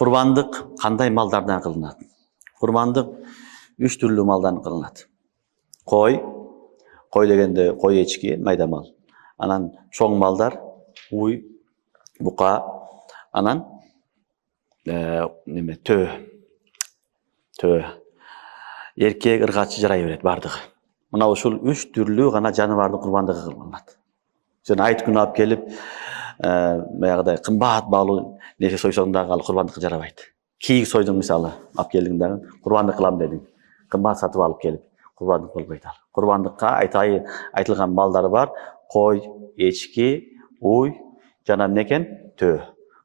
Курбандык кандай малдардан кылынат? Курбандык 3 түрлүү малдан кылынат. Кой дегенде кой эчки, майда мал. Анан чоң малдар, уй, бука, анан төө. Эркек, ыргачы жарай берет бардыгы. Мына ушул 3 түрлүү гана жаныбардын курбандыгы кылынат. Сен айт күнү алып келип, баягыдай кымбат баалуу нерсе сойсоң дагы ал курбандыкка жарабайт. Кийик сойдуң мисалы, алып келдиң дагы курбандык кылам дедиң. Кымбат сатып алып келип, курбандык болбойт ал. Курбандыкка айтылган балдары бар: кой, эчки, уй, жана эмне экен? Төө.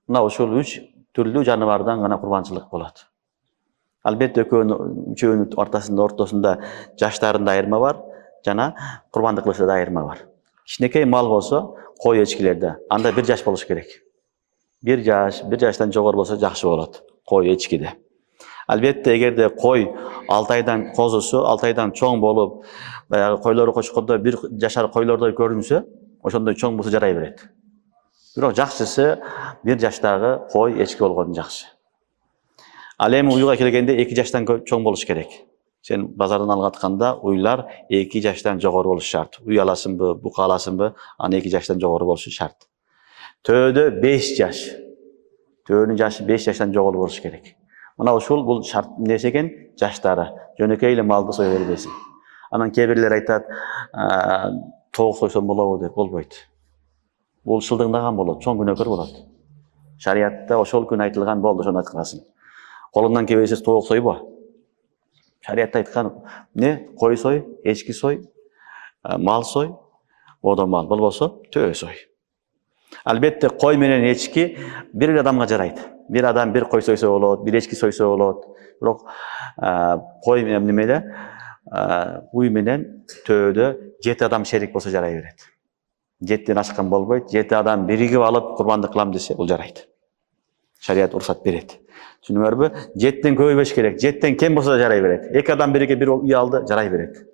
Мына ушул 3 түрлүү жаныбардан гана курбанчылык болот. Албетте үчөөнүн ортосунда жаштарында айырма бар, жана курбандык кылышта да айырма бар. Кичинекей мал болсо, кой эчкилерде анда 1 жаш болуш керек. 1 жаштан жогору болсо жакшы болот, кой эчкиде. Албетте эгерде кой 6 айдан козусу 6 айдан чоң болуп, баягы койлору кочкондо 1 жашар койлордой көрүнсө, ошондой чоң болсо жарай берет. Бирок жакшысы 1 жаштагы кой эчки болгону жакшы. Ал эми уйга келгенде 2 жаштан чоң болуш керек. Сен базардан алгатканда уйлар 2 жаштан жогору болушу шарт. Уй аласыңбы, бука аласыңбы, аны 2 жаштан жогору болушу шарт. Төөдө 5 жаш. Төөнүн жашы 5 жаштан жогору болуш керек. Мына ушул бул шарт нерсе экен, жаштары. Жөнөкөй эле малды сой бербесин. Анан кээ бирлер айтат, тоок сойсом болобу деп, болбойт. Бул шылдыңдаган болот, чоң күнөөкөр болот. Шариятта ошол күн айтылган болду, ошону айткансың. Колундан келбесе тоок сойбо. Шариятта айткан эмне? Кой сой, эчки сой, мал сой, одо мал болбосо төө сой. Албетте кой менен эчки бир адамга жарайт. Бир адам 1 кой сойсо болот, 1 эчки сойсо болот. Бирок кой менен немеде, уй менен төөдө 7 адам шерик болсо жарай берет. 7ден ашкан болбойт. 7 адам биригип алып курбандык кылам десе, бул жарайт. Шарият уруксат берет. Түшүнүңөрбү? 7ден көбөйбөш керек. 7ден кем болсо да жарай берет. 2 адам бириге 1 уй алды, жарай берет.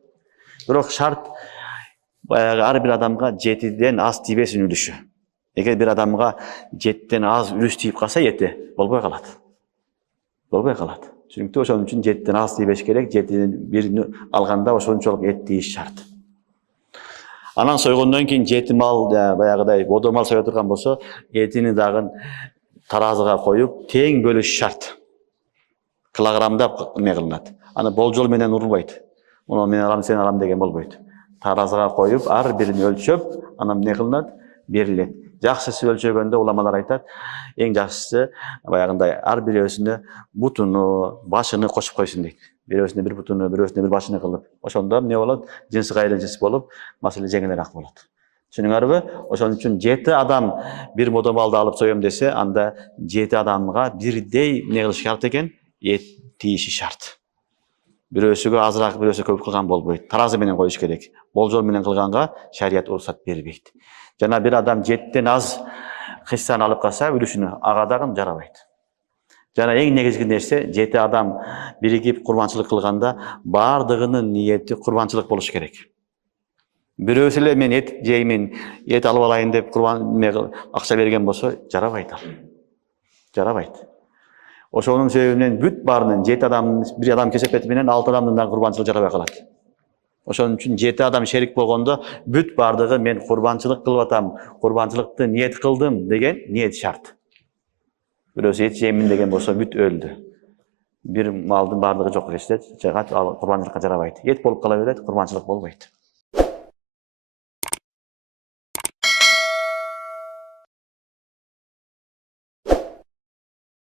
Бирок шарт баягы ар бир адамга 7ден аз тийбесин үлүшү. Эгер бир адамга 7ден аз үлүш тийип калса, эти болбой калат. Болбой калат. Түшүнүктүү? Ошон үчүн 7ден аз тийбеш керек. 7ден 1 алганда ошончолук эт тийиш шарт. Анан сойгондон кийин 7 мал баягыдай одо мал сое турган болсо, этини дагы таразыга коюп, тең бөлүш шарт. Килограммдап эме кылынат. Аны болжол менен урулбайт. Муну мен алам, сен алам деген болбойт. Таразыга коюп, ар бирин өлчөп, анан эмне кылынат? Берилет. Жакшысы өлчөгөндө уламалар айтат, эң жакшысы баягындай ар бирөөсүнө бутуну, башыны кошуп койсун дейт. Бирөөсүнө 1 бутуну, бирөөсүнө 1 башыны кылып. Ошондо эмне болот? Жынсык айланчысы болуп, маселе жеңилирээк болот. Түшүнүңөрбү? Ошон үчүн 7 адам 1 модо малды алып соём десе, анда 7 адамга бирдей эмне кылыш шарт экен? Эт тийиши шарт. Бирөөсүгө азыраак, бирөөсү көп кылган болбойт. Таразы менен коюш керек. Болжол менен кылганга шарият уруксат бербейт. Жана бир адам 7ден аз хиссаны алып калса, үлүшүнө ага дагы жарабайт. Жана эң негизги нерсе, 7 адам биригип курбанчылык кылганда бардыгынын ниети курбанчылык болуш керек. Бирөөсү эле мен эт жеймин, эт алып алайын деп акча берген болсо, жарабайт ал. Жарабайт. Ошонун себебинен бүт баарынын 7 адам, 1 адам кесепети менен 6 адамдын да курбанчылык жарабай калат. Ошон үчүн 7 адам шерик болгондо бүт бардыгы мен курбанчылык кылып атам, курбанчылыкты ниет кылдым деген ниет шарт. Бирөөсү эт жеймин деген болсо бүт өлдү. Бир малдын бардыгы жок кечте, курбанчылыкка жарабайт. Эт болуп кала берет, курбанчылык болбойт.